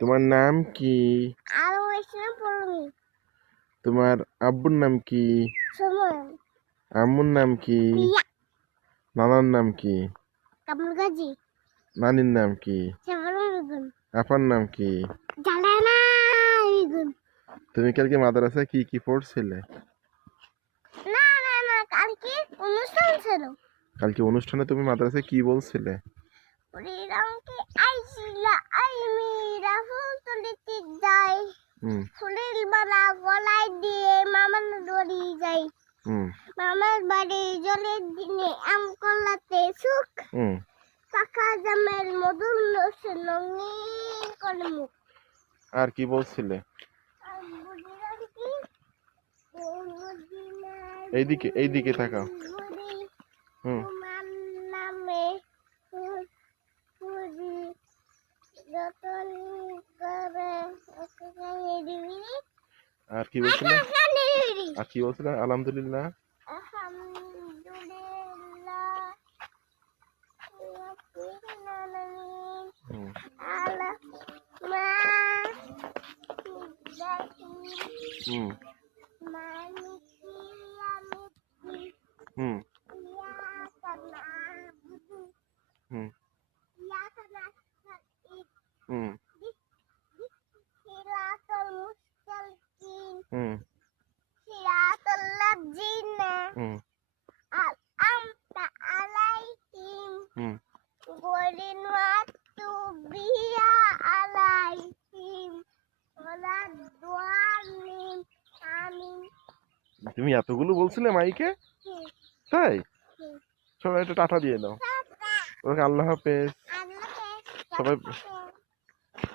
তোমার নাম কি? আর ওইখানে পড়ুনি। তোমার আব্বুর নাম কি? সুমন। আম্মুর নাম কি? প্রিয়া। নানার নাম কি? কামরুল গাজী। নানির নাম কি? শ্যামলা বেগম। আপার নাম কি? জালানা বেগম। তুমি কালকে মাদ্রাসায় কি কি পড়ছিলে? না না না, কালকে অনুষ্ঠান ছিল। কালকে অনুষ্ঠানে তুমি মাদ্রাসায় কি বলছিলে? পরিরামকে আইছিলা আই মেয়েরা ফুল তুলিতে যায়। ফুলের মালা গলায় দিয়ে মামার বাড়ি যাই। মামার বাড়ি জলের দিনে আম কলাতে সুখ। কাকা জামের মধুর রসে রঙিন করে মুখ। আর কি বলছিলে? এইদিকে এইদিকে তাকাও। তোমার নামে যতন করে আর কি বলছিলে? আর কি বলছিলে? আলহামদুলিল্লাহ। তুমি এতগুলো বলছিলে মাইকে? তাই? সবাই একটা টাটা দিয়ে দাও। ওকে আল্লাহ হাফেজ। সবাই